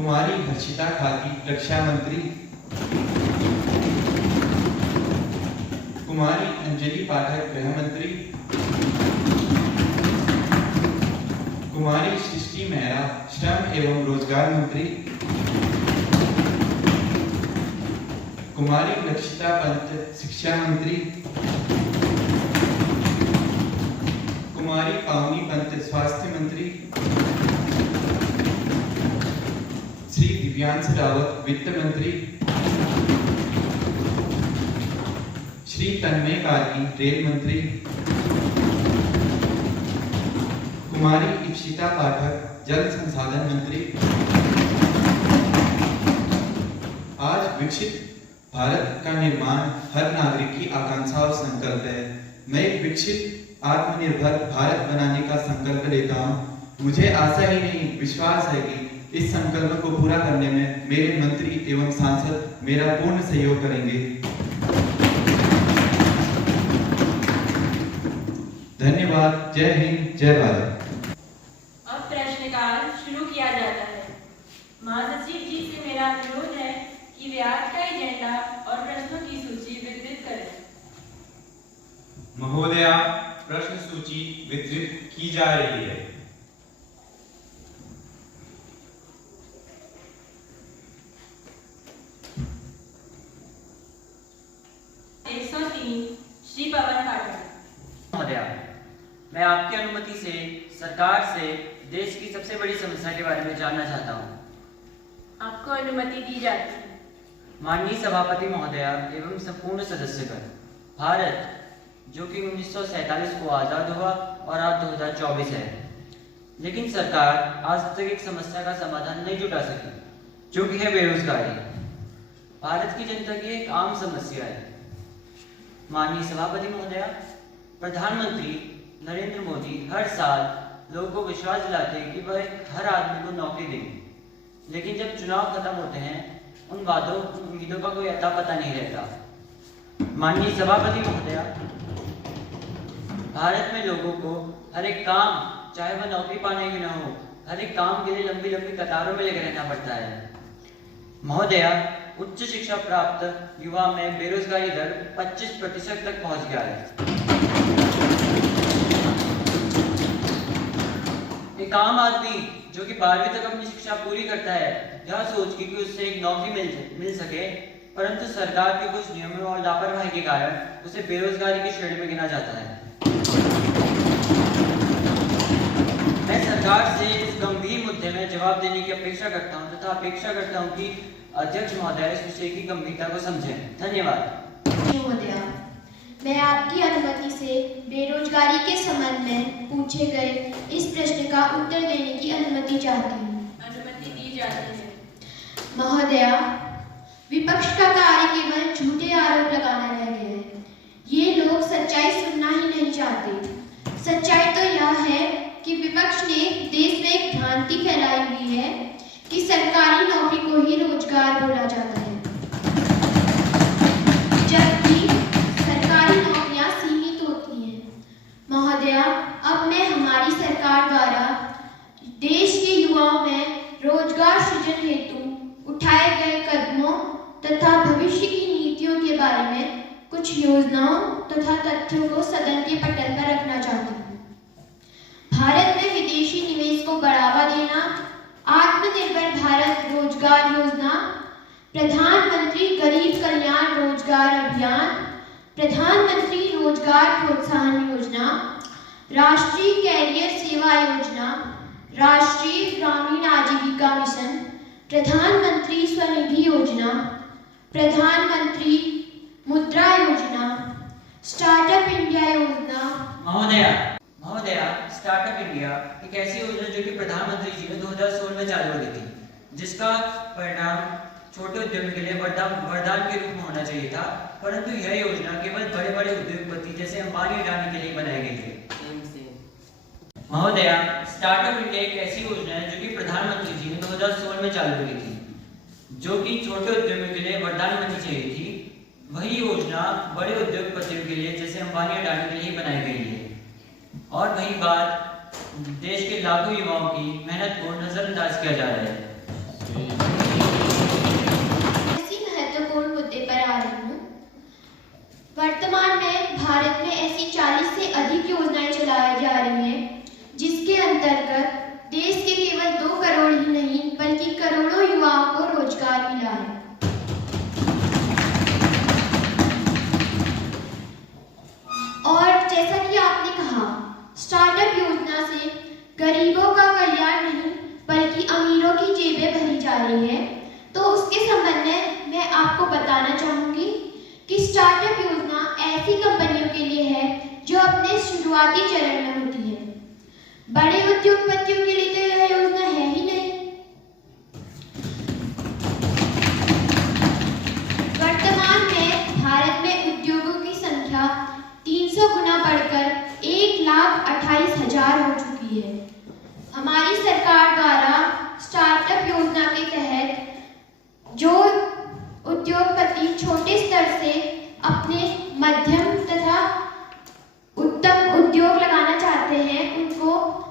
कुमारी हर्षिता खाती रक्षा मंत्री, कुमारी अंजलि पाठक गृह मंत्री, कुमारी सृष्टि मेहरा श्रम एवं रोजगार मंत्री, कुमारी लक्षिता पंत शिक्षा मंत्री, कुमारी पावनी पंत स्वास्थ्य मंत्री, श्री दिव्यांश रावत वित्त मंत्री, श्री तन्मय कार्की रेल मंत्री, कुमारी इप्सिता पाठक जल संसाधन मंत्री। आज विकसित भारत का निर्माण हर नागरिक की आकांक्षा और संकल्प है। मैं एक विकसित आत्मनिर्भर भारत बनाने का संकल्प लेता हूँ। मुझे आशा ही नहीं विश्वास है कि इस संकल्प को पूरा करने में मेरे मंत्री एवं सांसद मेरा पूर्ण सहयोग करेंगे। धन्यवाद। जय हिंद, जय भारत। अब प्रश्नकाल शुरू किया जाता है। महासचिव जी से मेरा अनुरोध है कि वे आज का एजेंडा और प्रश्नों की सूची वितरित करें। महोदया, प्रश्न सूची वितरित की जा रही है। श्री पवन पाठक। महोदया, मैं आपकी अनुमति से सरकार से देश की सबसे बड़ी समस्या के बारे में जानना चाहता हूँ। आपको अनुमति दी जाती है। माननीय सभापति महोदया एवं संपूर्ण सदस्यगण, भारत जो कि 1947 को आज़ाद हुआ और आज 2024 है, लेकिन सरकार आज तक एक समस्या का समाधान नहीं जुटा सकी, जो कि है बेरोजगारी। भारत की जनता की एक आम समस्या है। माननीय सभापति महोदया, प्रधानमंत्री नरेंद्र मोदी हर साल लोगों को विश्वास दिलाते हैं कि वह हर आदमी को नौकरी देंगे, लेकिन जब चुनाव खत्म होते हैं उन वादों उम्मीदों का कोई अता पता नहीं रहता। माननीय सभापति महोदया, भारत में लोगों को हर एक काम, चाहे वह नौकरी पाने की न हो, हर एक काम के लिए लंबी लंबी कतारों में लगे रहना पड़ता है। महोदया, उच्च शिक्षा प्राप्त युवा में बेरोजगारी दर 25% तक पहुंच गया है। एक आम आदमी जो कि 12वीं तक अपनी शिक्षा पूरी करता है, यह सोच के कि उससे एक नौकरी मिल सके, परंतु सरकार के कुछ नियमों और लापरवाही के कारण उसे बेरोजगारी की श्रेणी में गिना जाता है। मैं सरकार से इस गंभीर मुद्दे में जवाब देने की अपेक्षा करता हूं तथा अपेक्षा करता हूं कि अध्यक्ष महोदय इस विषय की गंभीरता को समझें। धन्यवाद। महोदया, मैं आपकी अनुमति से बेरोजगारी के संबंध में पूछे गए इस प्रश्न का उत्तर देने की अनुमति चाहती हूँ। अनुमति दी जाती है। महोदया, विपक्ष का कार्य केवल झूठे आरोप लगाना रह गया है। ये लोग सच्चाई सुनना ही नहीं चाहते। सच्चाई तो यह है कि विपक्ष ने देश में एक भ्रांति फैलाई हुई है कि सरकारी नौकरी को ही रोजगार बोला जाता है, जबकि सरकारी नौकरियां सीमित होती हैं। महोदया, अब मैं हमारी सरकार द्वारा देश के युवाओं में रोजगार सृजन हेतु उठाए गए कदमों तथा भविष्य की नीतियों के बारे में कुछ योजनाओं तथा तथ्यों को सदन के पटल पर रखना चाहती हूँ। भारत में विदेशी निवेश को बढ़ावा देना, आत्मनिर्भर भारत रोजगार योजना, प्रधानमंत्री गरीब कल्याण रोजगार अभियान, प्रधानमंत्री रोजगार प्रोत्साहन योजना, राष्ट्रीय कैरियर सेवा योजना, राष्ट्रीय ग्रामीण आजीविका मिशन, प्रधानमंत्री स्वनिधि योजना, प्रधानमंत्री मुद्रा योजना, स्टार्टअप इंडिया योजना। महोदया, स्टार्टअप इंडिया एक ऐसी योजना जो कि प्रधानमंत्री जी ने 2016 में चालू की थी, जिसका परिणाम छोटे उद्यमी के लिए वरदान के रूप में होना चाहिए था, परंतु यह योजना केवल बड़े बड़े उद्योगपति जैसे अंबानी अडानी के लिए बनाई गई थी। महोदया, स्टार्टअप इंडिया एक ऐसी योजना है जो कि प्रधानमंत्री जी ने 2016 में चालू की थी, जो कि छोटे उद्यमियों के लिए वरदान बननी चाहिए थी। वही योजना बड़े उद्योगपतियों के लिए जैसे अंबानी अडानी के लिए बनाई गई है, और वही बात देश के लाखों युवाओं की मेहनत को नजरअंदाज किया जा रहा है। जा रही है, तो उसके संबंध में मैं आपको बताना चाहूँगी कि स्टार्टअप योजना ऐसी कंपनियों के लिए है जो अपने शुरुआती चरण में होती है। बड़े उद्योगपतियों के लिए तो यह योजना है ही नहीं। वर्तमान में भारत में उद्योगों की संख्या 300 गुना बढ़कर 1,28,000 हो चुकी है। हमारी सरकार द्वारा स्टार्टअप योजना के तहत जो उद्योगपति छोटे स्तर से अपने मध्यम तथा उत्तम उद्योग लगाना चाहते हैं, उनको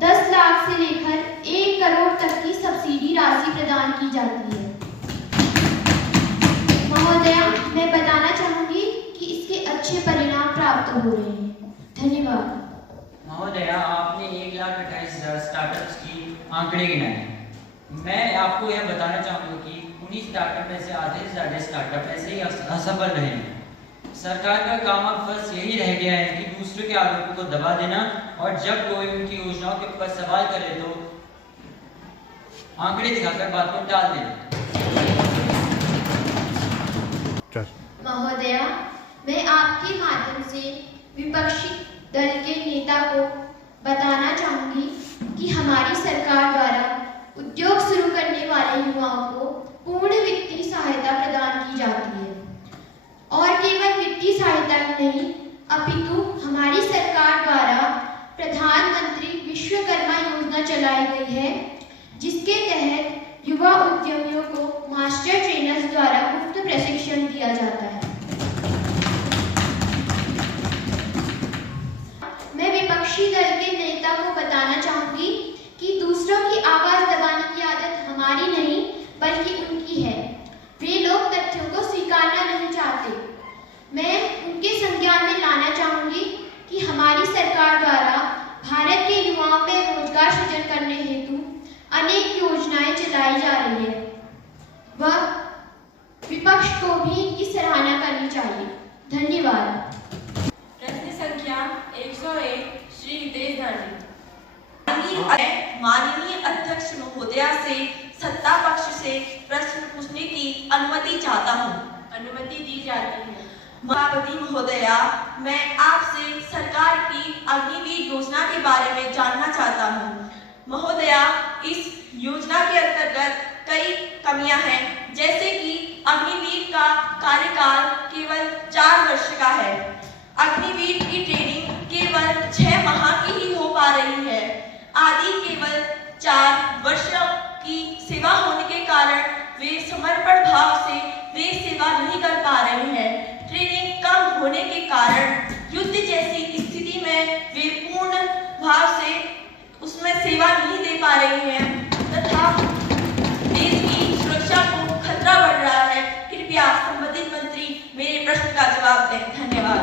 10 लाख से लेकर 1 करोड़ तक की सब्सिडी राशि प्रदान की जाती है। महोदया, मैं बताना चाहूंगी कि इसके अच्छे परिणाम प्राप्त हो रहे हैं। धन्यवाद। महोदया, आपने 1,28,000 स्टार्टअप्स की आंकड़े गिनाए। मैं आपको यह बताना चाहूँगा कि उन्हीं स्टार्टअप में से आधे से ज़्यादा स्टार्टअप ऐसे ही असफल रहे हैं। सरकार का काम अब बस यही रह गया है कि दूसरों के आरोपों को दबा देना, और जब कोई उनकी योजनाओं के ऊपर सवाल करे तो आंकड़े दिखाकर बात को टाल देना। महोदया, मैं आपके माध्यम से विपक्षी दल के नेता को बताना चाहूंगी कि हमारी सरकार द्वारा उद्योग शुरू करने वाले युवाओं को पूर्ण वित्तीय सहायता प्रदान की जाती है, और केवल वित्तीय सहायता ही नहीं, अपितु हमारी सरकार द्वारा प्रधानमंत्री विश्वकर्मा योजना चलाई गई है, जिसके तहत युवा उद्यमियों को मास्टर ट्रेनर्स द्वारा मुफ्त प्रशिक्षण दिया जाता है। मैं विपक्षी दल के नेता को बताना चाहूंगी कि दूसरों की आवाज दबाने की आदत हमारी नहीं बल्कि उनकी है। वे लोग तथ्यों को स्वीकारना नहीं चाहते। मैं उनके संज्ञान में लाना चाहूंगी कि हमारी सरकार द्वारा भारत के युवाओं में रोजगार सृजन करने हेतु अनेक योजनाएं चलाई जा रही है। वह विपक्ष को भी इनकी सराहना करनी चाहिए। धन्यवाद। प्रश्न संख्या 101 श्री हितेश धानी। माननीय अध्यक्ष महोदया से सत्ता पक्ष से प्रश्न पूछने की अनुमति चाहता हूँ। अनुमति दी जाती है। मायावती महोदया, मैं आपसे सरकार की अग्निवीर योजना के बारे में जानना चाहता हूँ। महोदया, इस योजना के अंतर्गत कई कमियां हैं, जैसे कि अग्निवीर का कार्यकाल केवल 4 वर्ष का है। अग्निवीर की ट्रेनिंग केवल 6 माह की ही हो पा रही है। आदि केवल 4 वर्षों की सेवा होने के कारण वे समर्पण भाव से वे सेवा नहीं कर पा रहे हैं। ट्रेनिंग कम होने के कारण युद्ध जैसी स्थिति में वे पूर्ण भाव से उसमें सेवा नहीं दे पा रहे हैं तथा देश की सुरक्षा को खतरा बढ़ रहा है। कृपया संबंधित मंत्री मेरे प्रश्न का जवाब दें। धन्यवाद।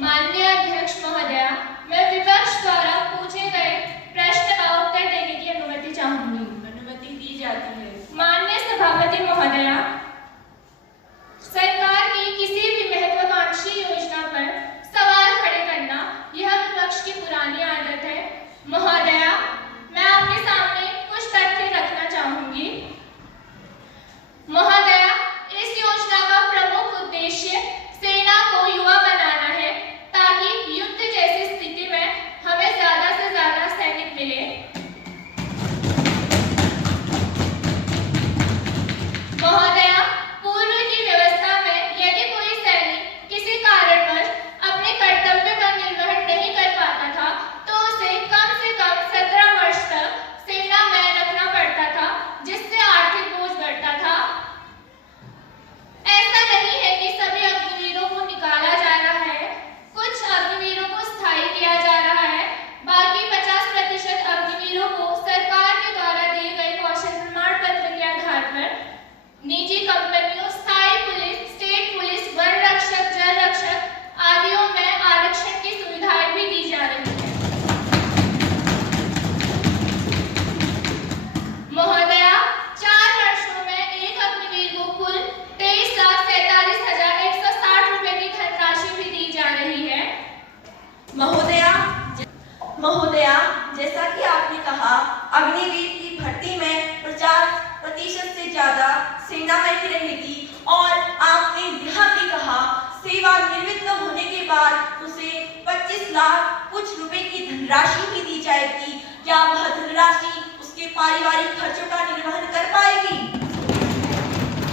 माननीय अध्यक्ष महोदया, मैं विपक्ष द्वारा पूछे गए प्रश्न का उत्तर देने की अनुमति चाहूंगी। अनुमति दी जाती है। माननीय सभापति महोदया, सरकार की किसी भी महत्वाकांक्षी योजना पर सवाल खड़े करना यह विपक्ष की पुरानी आदत है। महोदया, मैं आपके सामने कुछ तथ्य रखना चाहूंगी। महोदया, इस योजना का प्रमुख उद्देश्य सेना को युवा बनाना है, ताकि युद्ध जैसी स्थिति में हमें ज्यादा से ज्यादा सैनिक मिले। महोदया, रहेगी। और आपने यह भी कहा सेवानिवृत्त होने के बाद उसे 25 लाख कुछ रुपए की धनराशि भी दी जाएगी। क्या वह धनराशि उसके पारिवारिक खर्चों का निर्वहन कर पाएगी?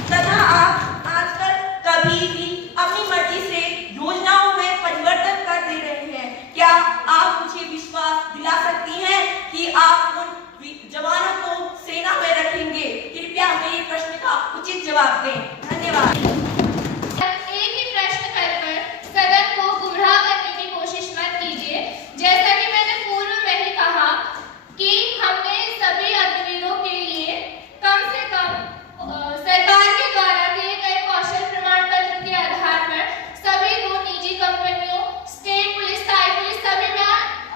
तथा आप आजकल कभी भी अपनी मर्जी से योजनाओं में परिवर्तन कर दे रहे हैं। क्या आप मुझे विश्वास दिला सकती हैं कि आप उन जवानों को सेना में रखेंगे? कृपया मेरे प्रश्न का उचित जवाब दें। धन्यवाद। एक ही प्रश्न कर सदन को गुमराह करने की कोशिश मत कीजिए। जैसा कि मैंने पूर्व में ही कहा कि हमने सभी अग्निवीरों के लिए कम से कम सरकार के द्वारा दिए गए कौशल प्रमाण पत्र के आधार पर सभी को निजी कंपनियों, स्टेट पुलिस, थाई पुलिस सभी में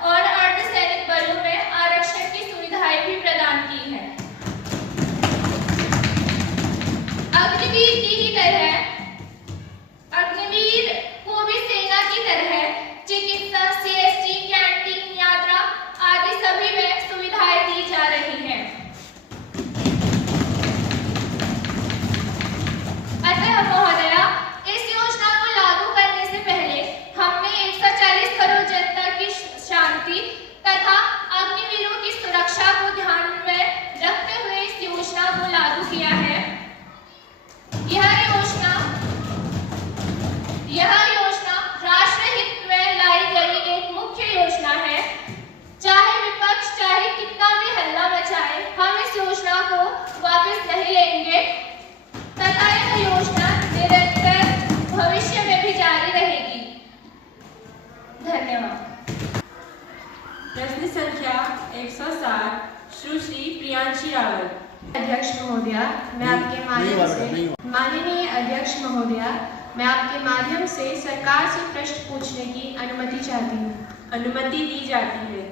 और अर्धसैनिक बलों में आरक्षण की सुविधाएं भी प्रदान की है। अग्निवीर की ही तरह अग्निवीर को भी सेना की तरह चिकित्सा, CST, कैंटीन, यात्रा आदि सभी में सुविधाएं दी जा रही हैं। अतः महोदया, इस योजना को लागू करने से पहले हमने 140 करोड़ जनता की शांति तथा अग्निवीरों की सुरक्षा को ध्यान में रखते हुए इस योजना को लागू किया है। यह योजना राष्ट्रहित में लाई गई एक मुख्य योजना है। चाहे विपक्ष चाहे कितना भी हल्ला मचाए, हम इस योजना को वापस नहीं लेंगे तथा यह योजना निरंतर भविष्य में भी जारी रहेगी। धन्यवाद। प्रश्न संख्या 160 सुश्री प्रियांशी रावत। अध्यक्ष महोदया, मैं आपके माध्यम से सरकार से प्रश्न पूछने की अनुमति चाहती हूँ। अनुमति दी जाती है।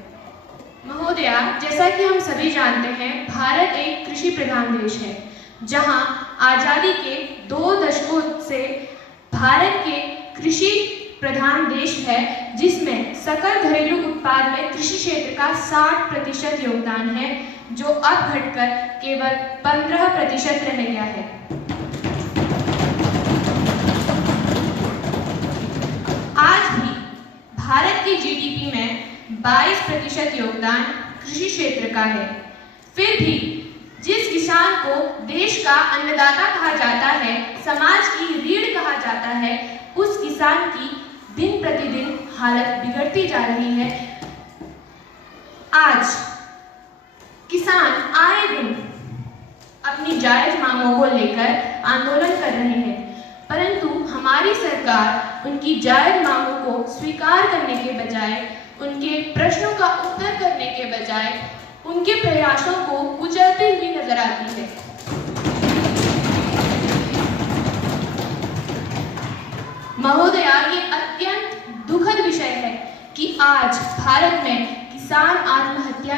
महोदया, जैसा कि हम सभी जानते हैं, भारत एक कृषि प्रधान देश है, जहां आजादी के 2 दशकों से भारत के कृषि प्रधान देश है, जिसमें सकल घरेलू उत्पाद में कृषि क्षेत्र का 60% योगदान है, जो अब घटकर केवल 15% रह गया है। आज भी भारत के GDP में 22% योगदान कृषि क्षेत्र का है। फिर भी जिस किसान को देश का अन्नदाता कहा जाता है, समाज की रीढ़ कहा जाता है, उस किसान की दिन प्रतिदिन हालत बिगड़ती जा रही है। आज किसान आए दिन अपनी जायज मांगों को लेकर आंदोलन कर रहे हैं, परंतु हमारी सरकार उनकी जायज मांगों को स्वीकार करने के बजाय, उनके प्रश्नों का उत्तर करने के बजाय उनके प्रयासों को कुचलती हुई नजर आती है। महोदया, ये अत्यंत दुखद विषय है कि आज भारत में किसान आत्महत्या